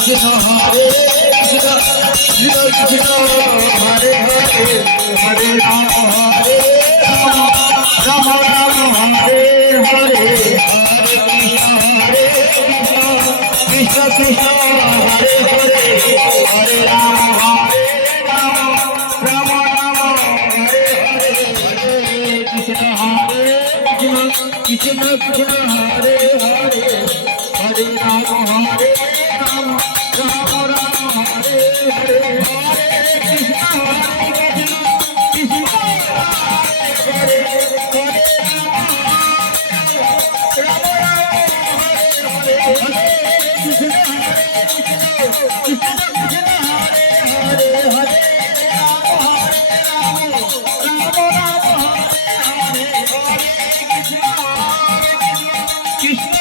Krishna Hare Krishna Krishna Krishna Hare Hare Hare Rama Hare Rama Rama Rama Hare Hare Hare Krishna Hare Krishna Krishna Krishna Hare Hare Hare Rama Hare Rama Rama Rama Hare Hare Hare Krishna Hare Krishna Krishna Krishna Hare Hare Hare Rama Hare Krishna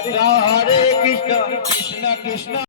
Krishna Hare Krishna Krishna Krishna